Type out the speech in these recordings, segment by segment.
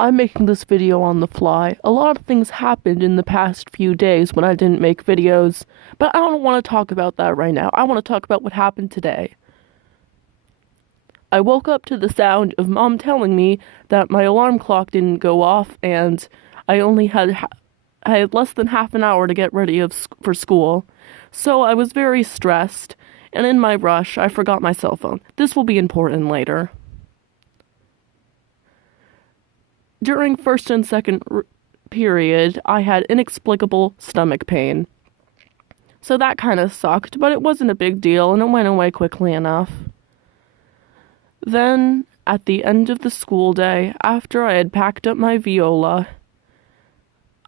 I'm making this video on the fly. A lot of things happened in the past few days when I didn't make videos, but I don't want to talk about that right now. I want to talk about what happened today. I woke up to the sound of Mom telling me that my alarm clock didn't go off and I had less than half an hour to get ready for school. So I was very stressed, and in my rush, I forgot my cell phone. This will be important later. During first and second period, I had inexplicable stomach pain. So that kind of sucked, but it wasn't a big deal, and it went away quickly enough. Then, at the end of the school day, after I had packed up my viola,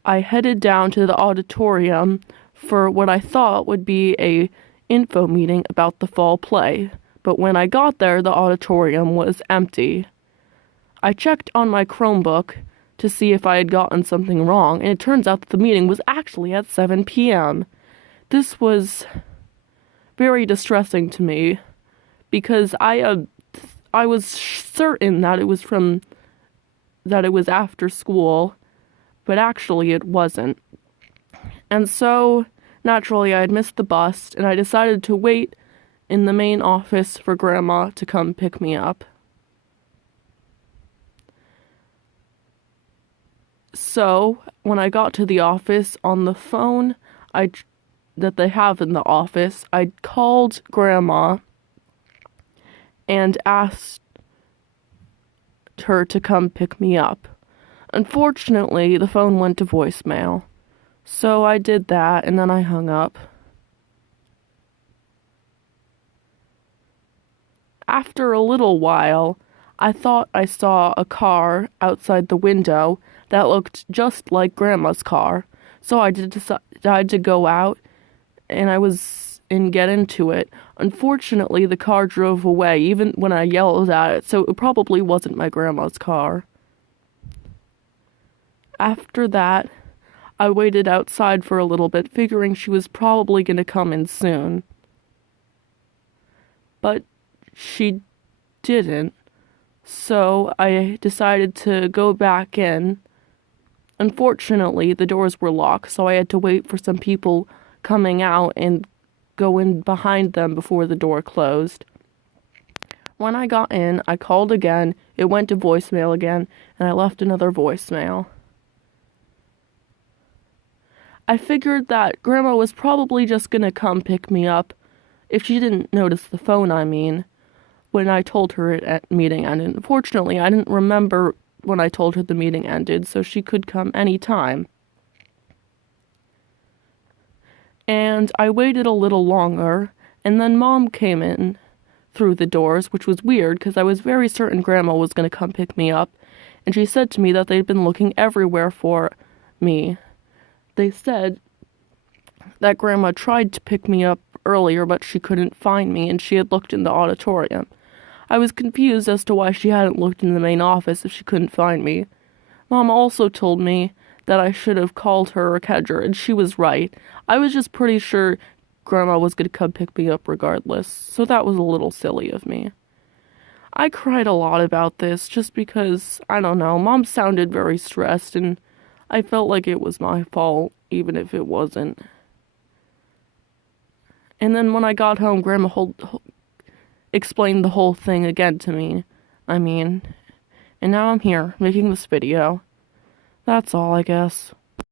I headed down to the auditorium for what I thought would be a info meeting about the fall play, but when I got there, the auditorium was empty. I checked on my Chromebook to see if I had gotten something wrong, and it turns out that the meeting was actually at 7 p.m. This was very distressing to me because I was certain that it was after school, but actually it wasn't. And so, naturally, I had missed the bus, and I decided to wait in the main office for Grandma to come pick me up. So, when I got to the office, on the phone that they have in the office, I called Grandma and asked her to come pick me up. Unfortunately, the phone went to voicemail. So I did that, and then I hung up. After a little while, I thought I saw a car outside the window that looked just like Grandma's car. So I decided to go out and get into it. Unfortunately, the car drove away even when I yelled at it, so it probably wasn't my grandma's car. After that, I waited outside for a little bit, figuring she was probably going to come in soon. But she didn't, so I decided to go back in. Unfortunately, the doors were locked, so I had to wait for some people coming out and go in behind them before the door closed. When I got in, I called again, it went to voicemail again, and I left another voicemail. I figured that Grandma was probably just gonna come pick me up, if she didn't notice the phone, when I told her it meeting ended. Unfortunately, I didn't remember when I told her the meeting ended, so she could come any time. And I waited a little longer, and then Mom came in through the doors, which was weird because I was very certain Grandma was going to come pick me up, and she said to me that they'd been looking everywhere for me. They said that Grandma tried to pick me up earlier, but she couldn't find me, and she had looked in the auditorium. I was confused as to why she hadn't looked in the main office if she couldn't find me. Mom also told me that I should have called her or Kedger, and she was right. I was just pretty sure Grandma was going to come pick me up regardless, so that was a little silly of me. I cried a lot about this just because, I don't know, Mom sounded very stressed, and I felt like it was my fault, even if it wasn't. And then when I got home, Grandma explained the whole thing again to me. And now I'm here, making this video. That's all, I guess.